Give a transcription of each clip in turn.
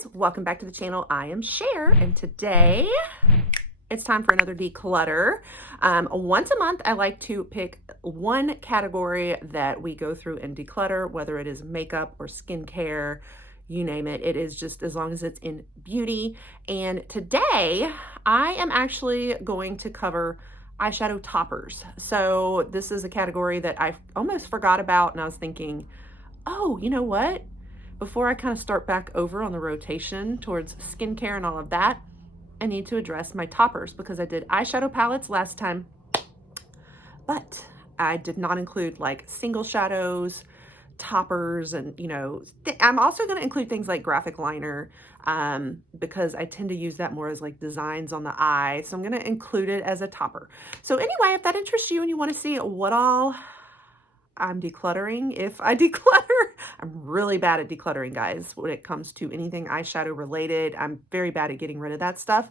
friends, welcome back to the channel. I am Cher, and today it's time for another declutter. Once a month, I like to pick one category that we go through and declutter, whether it is makeup or skincare, you name it. It is just as long as it's in beauty. And today I am actually going to cover eyeshadow toppers. So this is a category that I almost forgot about, and I was thinking, oh, you know what? Before I kind of start back over on the rotation towards skincare and all of that, I need to address my toppers because I did eyeshadow palettes last time, but I did not include like single shadows, toppers, and I'm also going to include things like graphic liner because I tend to use that more as like designs on the eye. So I'm going to include it as a topper. So anyway, if that interests you and you want to see what all I'm decluttering, if I declutter, I'm really bad at decluttering, guys, when it comes to anything eyeshadow related. I'm very bad at getting rid of that stuff.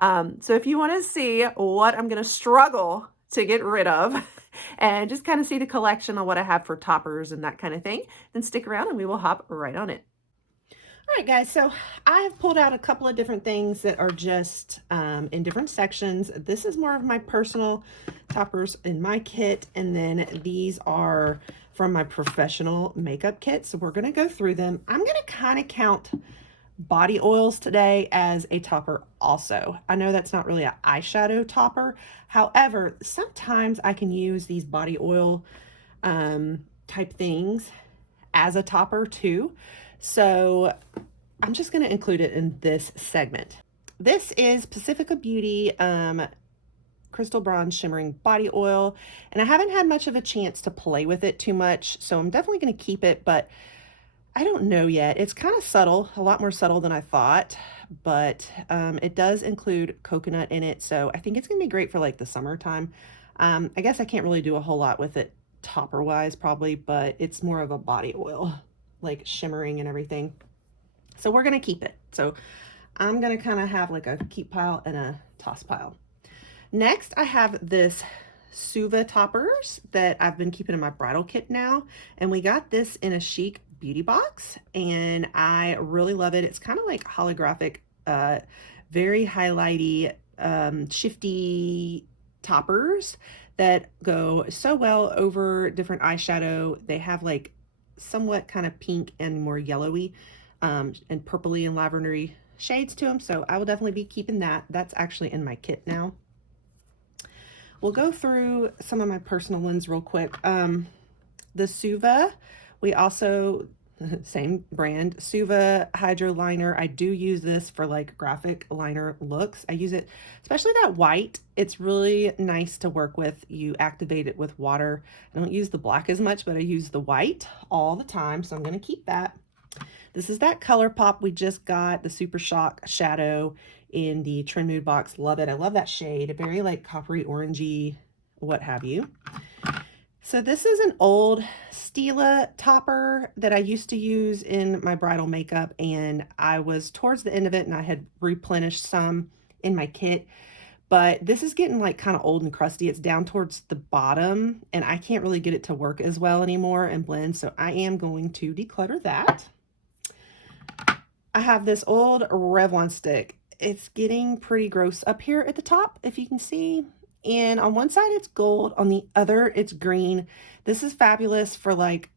So if you want to see what I'm going to struggle to get rid of and just kind of see the collection of what I have for toppers and that kind of thing, then stick around and we will hop right on it. All right, guys, so I have pulled out a couple of different things that are just in different sections. This is more of my personal toppers in my kit, and then these are from my professional makeup kit. So we're going to go through them. I'm going to kind of count body oils today as a topper also. I know that's not really an eyeshadow topper. However, sometimes I can use these body oil type things as a topper too. So I'm just going to include it in this segment. This is Pacifica Beauty Crystal Bronze Shimmering Body Oil, and I haven't had much of a chance to play with it too much, so I'm definitely going to keep it, but I don't know yet. It's kind of subtle, a lot more subtle than I thought, but it does include coconut in it, so I think it's going to be great for like the summertime. I guess I can't really do a whole lot with it topper-wise probably, but it's more of a body oil, like shimmering and everything. So we're going to keep it. So I'm going to kind of have like a keep pile and a toss pile. Next, I have this Suva toppers that I've been keeping in my bridal kit now. And we got this in a chic beauty box and I really love it. It's kind of like holographic, very highlighty, shifty toppers that go so well over different eyeshadow. They have like somewhat kind of pink and more yellowy and purpley and lavendery shades to them, so I will definitely be keeping that. That's actually in my kit now. We'll go through some of my personal ones real quick. The Suva, we also, same brand, Suva Hydro Liner. I do use this for like graphic liner looks. I use it, especially that white. It's really nice to work with. You activate it with water. I don't use the black as much, but I use the white all the time, so I'm going to keep that. This is that ColourPop we just got, the Super Shock Shadow in the Trend Mood box. Love it. I love that shade. Very like coppery, orangey, what have you. So this is an old Stila topper that I used to use in my bridal makeup, and I was towards the end of it and I had replenished some in my kit, but this is getting like kind of old and crusty. It's down towards the bottom and I can't really get it to work as well anymore and blend, so I am going to declutter that. I have this old Revlon stick. It's getting pretty gross up here at the top, if you can see. And on one side it's gold, on the other it's green. This is fabulous for like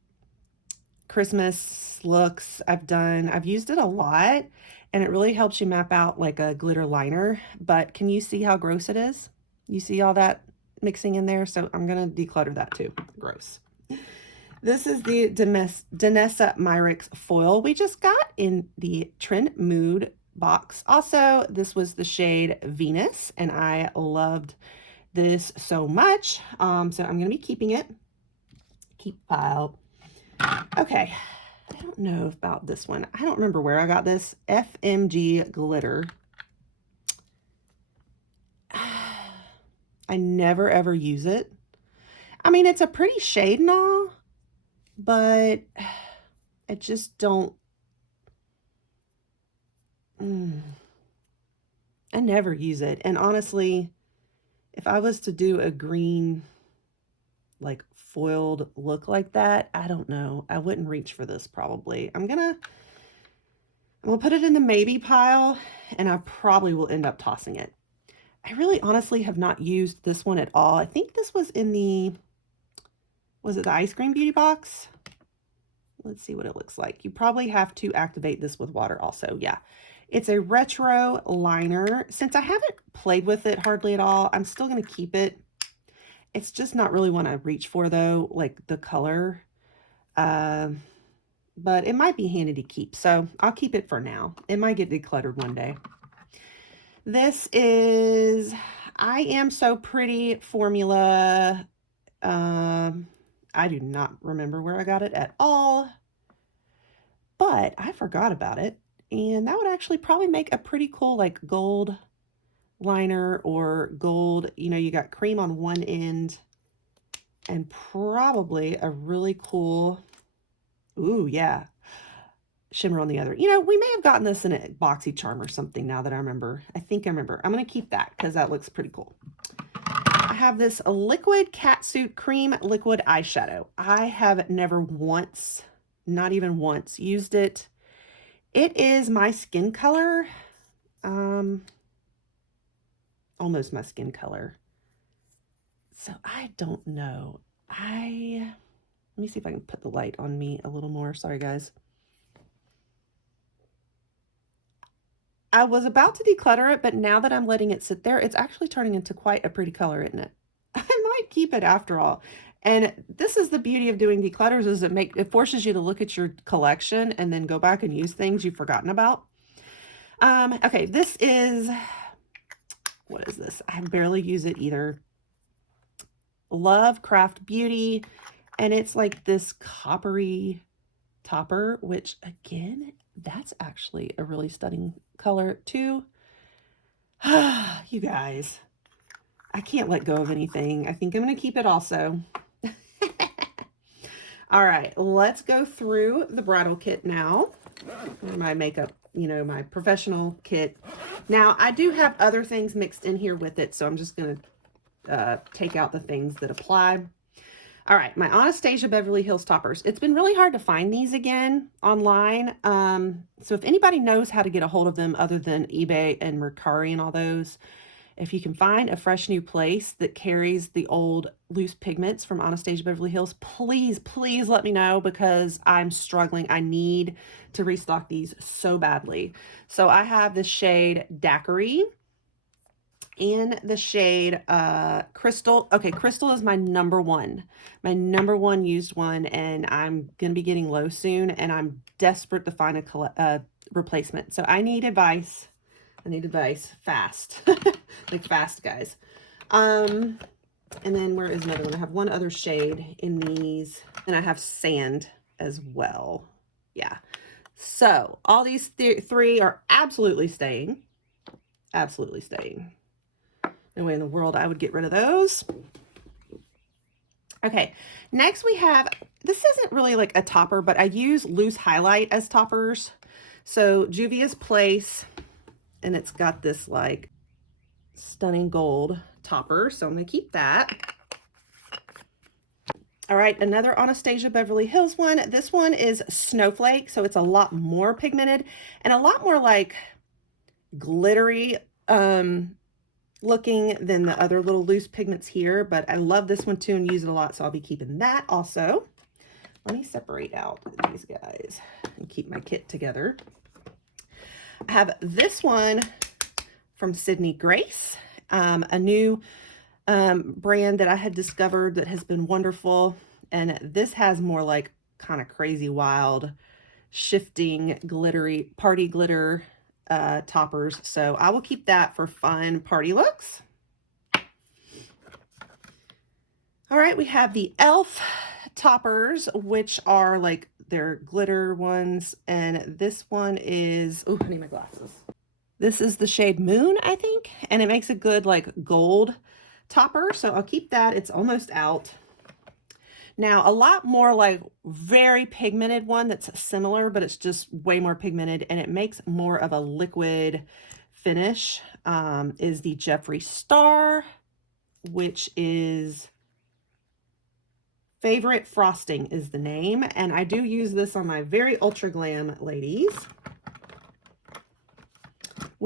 Christmas looks. I've used it a lot and it really helps you map out like a glitter liner. But can you see how gross it is? You see all that mixing in there? So I'm gonna declutter that too. Gross. This is the Danessa Myricks foil we just got in the Trend Mood box. Also, this was the shade Venus, and I loved this so much. So I'm going to be keeping it. Keep pile. Okay, I don't know about this one. I don't remember where I got this. FMG Glitter. I never ever use it. I mean, it's a pretty shade and all, but I just don't, I never use it. And honestly, if I was to do a green, like foiled look like that, I don't know. I wouldn't reach for this probably. I'm We'll put it in the maybe pile, and I probably will end up tossing it. I really honestly have not used this one at all. I think this was in the, was it the ice cream beauty box? Let's see what it looks like. You probably have to activate this with water also. Yeah, it's a retro liner. Since I haven't played with it hardly at all, I'm still going to keep it. It's just not really one I reach for though, like the color. But it might be handy to keep, so I'll keep it for now. It might get decluttered one day. This is I Am So Pretty formula. I do not remember where I got it at all, but I forgot about it. And that would actually probably make a pretty cool like gold liner or gold, you know, you got cream on one end and probably a really cool, ooh, yeah, shimmer on the other. You know, we may have gotten this in a boxy charm or something now that I remember. I think I remember. I'm going to keep that because that looks pretty cool. I have this liquid catsuit cream liquid eyeshadow. I have never once, not even once, used it. It is my skin color. Almost my skin color. So I don't know. Let me see if I can put the light on me a little more. Sorry, guys. I was about to declutter it, but now that I'm letting it sit there, it's actually turning into quite a pretty color, isn't it? I might keep it after all. And this is the beauty of doing declutters, is it forces you to look at your collection and then go back and use things you've forgotten about. Okay, this is, what is this? I barely use it either. Love Craft Beauty, and it's like this coppery topper, which again, that's actually a really stunning color too. You guys, I can't let go of anything. I think I'm going to keep it also. All right, let's go through the bridal kit now. My makeup, you know, my professional kit. Now, I do have other things mixed in here with it, so I'm just going to take out the things that apply. All right, my Anastasia Beverly Hills toppers. It's been really hard to find these again online. So if anybody knows how to get a hold of them other than eBay and Mercari and all those, if you can find a fresh new place that carries the old loose pigments from Anastasia Beverly Hills, please, please let me know, because I'm struggling. I need to restock these so badly. So I have the shade Daiquiri in the shade Crystal. Okay, Crystal is my number one used one, and I'm gonna be getting low soon, and I'm desperate to find a replacement. So I need advice. I need advice fast. Like fast, guys. And then where is another one? I have one other shade in these, and I have sand as well. Yeah. So all these three are absolutely staying. Absolutely staying. No way in the world I would get rid of those. Okay, next we have, this isn't really like a topper, but I use loose highlight as toppers. So Juvia's Place, and it's got this like stunning gold topper, so I'm gonna keep that. All right, another Anastasia Beverly Hills one. This one is Snowflake, so it's a lot more pigmented and a lot more like glittery looking than the other little loose pigments here, but I love this one too and use it a lot, so I'll be keeping that also. Let me separate out these guys and keep my kit together. I have this one from Sydney Grace, a new brand that I had discovered that has been wonderful, and this has more like kind of crazy wild shifting glittery party glitter toppers, so I will keep that for fun party looks. All right, we have the e.l.f. toppers, which are like their glitter ones, and this one is, oh, I need my glasses. This is the shade Moon, I think, and it makes a good like gold topper, so I'll keep that. It's almost out. Now, a lot more like very pigmented one that's similar, but it's just way more pigmented, and it makes more of a liquid finish, is the Jeffree Star, which is Favorite Frosting is the name, and I do use this on my very ultra glam ladies.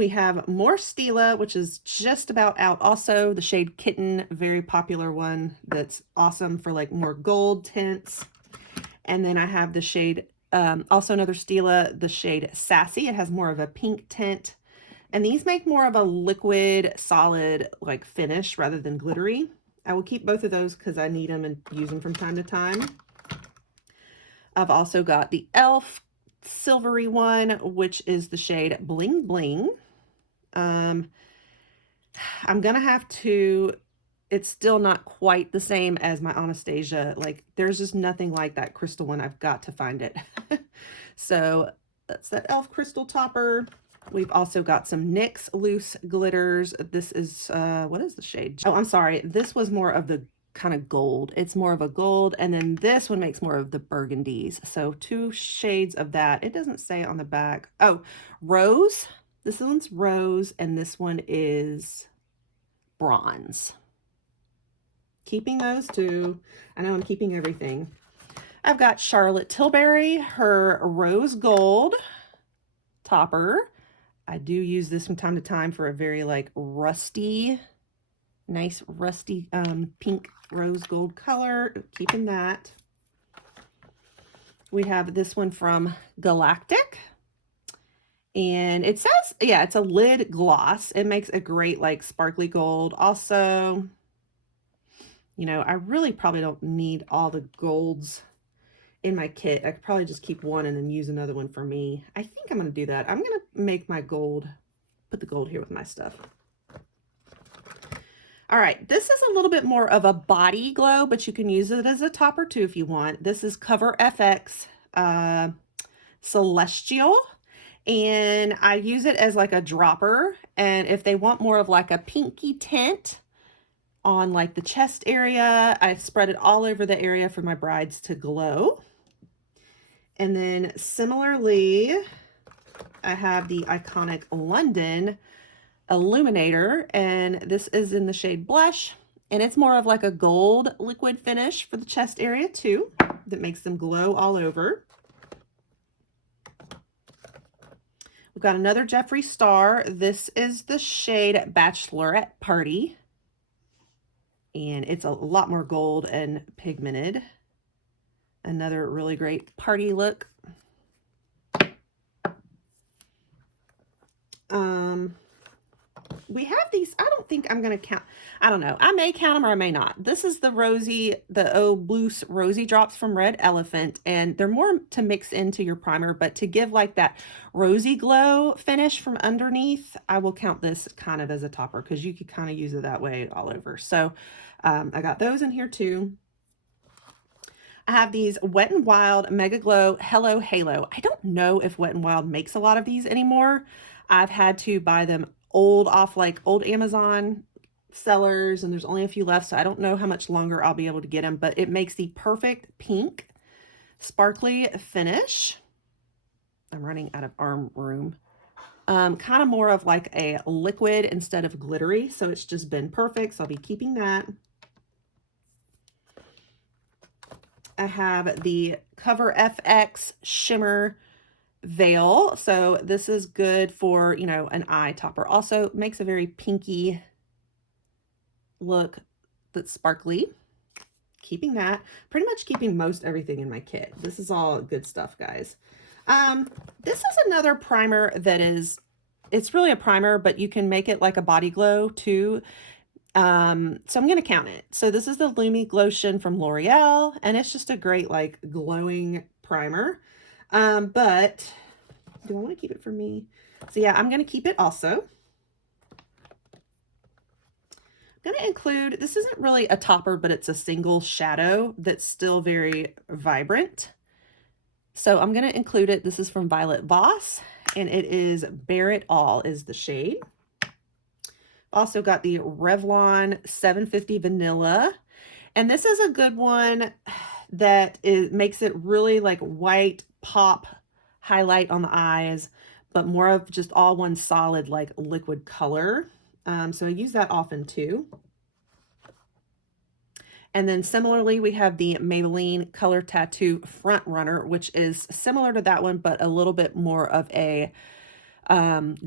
We have more Stila, which is just about out. Also, the shade Kitten, very popular one that's awesome for like more gold tints. And then I have the shade, also another Stila, the shade Sassy. It has more of a pink tint. And these make more of a liquid, solid, like finish rather than glittery. I will keep both of those because I need them and use them from time to time. I've also got the e.l.f. silvery one, which is the shade Bling Bling. I'm gonna have to, it's still not quite the same as my Anastasia. Like, there's just nothing like that crystal one. I've got to find it. So that's that e.l.f. crystal topper. We've also got some NYX loose glitters. This is, what is the shade? Oh, I'm sorry. This was more of the kind of gold. It's more of a gold. And then this one makes more of the burgundies. So 2 shades of that. It doesn't say on the back. Oh, rose. This one's rose. And this one is bronze. Keeping those 2. I know I'm keeping everything. I've got Charlotte Tilbury, her rose gold topper. I do use this from time to time for a very like rusty, nice rusty pink rose gold color. Keeping that. We have this one from Galactic. And it says, yeah, it's a lid gloss. It makes a great like sparkly gold. Also, you know, I really probably don't need all the golds in my kit. I could probably just keep one and then use another one for me. I think I'm going to do that. I'm going to make my gold, put the gold here with my stuff. All right, this is a little bit more of a body glow, but you can use it as a topper too if you want. This is Cover FX Celestial, and I use it as like a dropper. And if they want more of like a pinky tint on like the chest area, I spread it all over the area for my brides to glow. And then similarly, I have the iconic London Illuminator, and this is in the shade Blush, and it's more of like a gold liquid finish for the chest area too, that makes them glow all over. We've got another Jeffree Star. This is the shade Bachelorette Party, and it's a lot more gold and pigmented. Another really great party look. We have these, I don't think I'm going to count. I don't know. I may count them or I may not. This is the Rosy, the Oh Loose Rosy Drops from Red Elephant. And they're more to mix into your primer, but to give like that rosy glow finish from underneath, I will count this kind of as a topper because you could kind of use it that way all over. So I got those in here too. I have these Wet n Wild Mega Glow Hello Halo. I don't know if Wet n Wild makes a lot of these anymore. I've had to buy them off like old Amazon sellers, and there's only a few left, so I don't know how much longer I'll be able to get them, but it makes the perfect pink sparkly finish. I'm running out of arm room. Kind of more of like a liquid instead of glittery, so it's just been perfect, so I'll be keeping that. I have the Cover FX Shimmer Veil. So this is good for, you know, an eye topper. Also makes a very pinky look that's sparkly. Keeping that. Pretty much keeping most everything in my kit. This is all good stuff, guys. This is another primer that is, it's really a primer, but you can make it like a body glow too. So I'm going to count it. So this is the Lumi Glotion from L'Oreal, and it's just a great like glowing primer. But do I want to keep it for me? So yeah, I'm going to keep it also. I'm going to include, this isn't really a topper, but it's a single shadow that's still very vibrant. So I'm going to include it. This is from Violet Voss, and it is Bear It All is the shade. Also got the Revlon 750 Vanilla. And this is a good one that makes it really like white pop highlight on the eyes, but more of just all one solid like liquid color. So I use that often too. And then similarly, we have the Maybelline Color Tattoo Front Runner, which is similar to that one, but a little bit more of a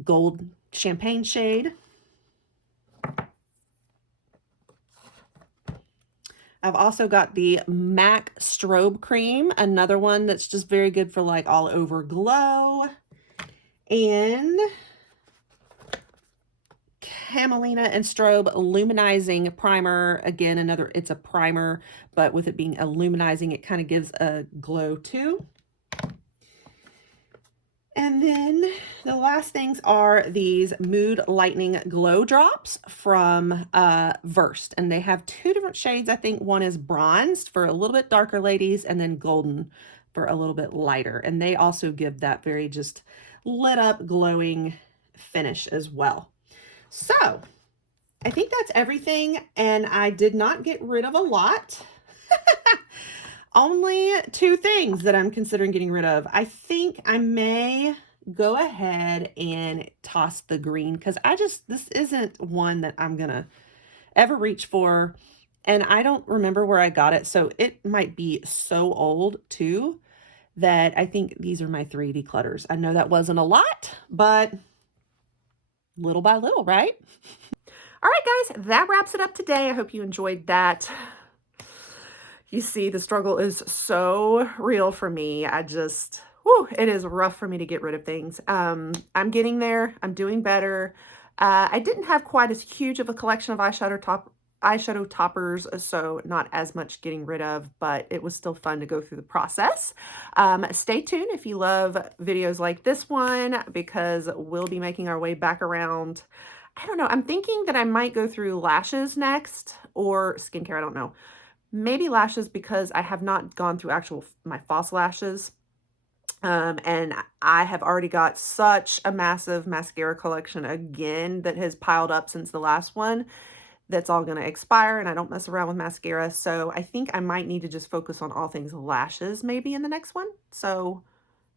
gold champagne shade. I've also got the MAC Strobe Cream, another one that's just very good for like all over glow. And Camelina and Strobe Illuminizing Primer. Again, another, it's a primer, but with it being illuminizing, it kind of gives a glow too. And then the last things are these Mood Lightening Glow Drops from Versed. And they have two different shades. I think one is bronzed for a little bit darker ladies, and then golden for a little bit lighter. And they also give that very just lit up, glowing finish as well. So I think that's everything. And I did not get rid of a lot. Only two things that I'm considering getting rid of. I think I may go ahead and toss the green because this isn't one that I'm gonna ever reach for. And I don't remember where I got it. So it might be so old too that I think these are my 3 declutters. I know that wasn't a lot, but little by little, right? All right, guys, that wraps it up today. I hope you enjoyed that. You see, the struggle is so real for me. It is rough for me to get rid of things. I'm getting there. I'm doing better. I didn't have quite as huge of a collection of eyeshadow toppers, so not as much getting rid of, but it was still fun to go through the process. Stay tuned if you love videos like this one, because we'll be making our way back around. I don't know. I'm thinking that I might go through lashes next, or skincare. I don't know. Maybe lashes, because I have not gone through my false lashes. And I have already got such a massive mascara collection again that has piled up since the last one. That's all going to expire, and I don't mess around with mascara. So I think I might need to just focus on all things lashes maybe in the next one. So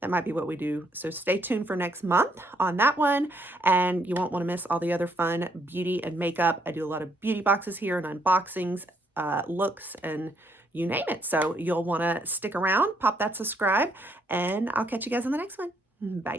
that might be what we do. So stay tuned for next month on that one. And you won't want to miss all the other fun beauty and makeup. I do a lot of beauty boxes here and unboxings, looks, and you name it. So you'll want to stick around, pop that subscribe, and I'll catch you guys on the next one. Bye.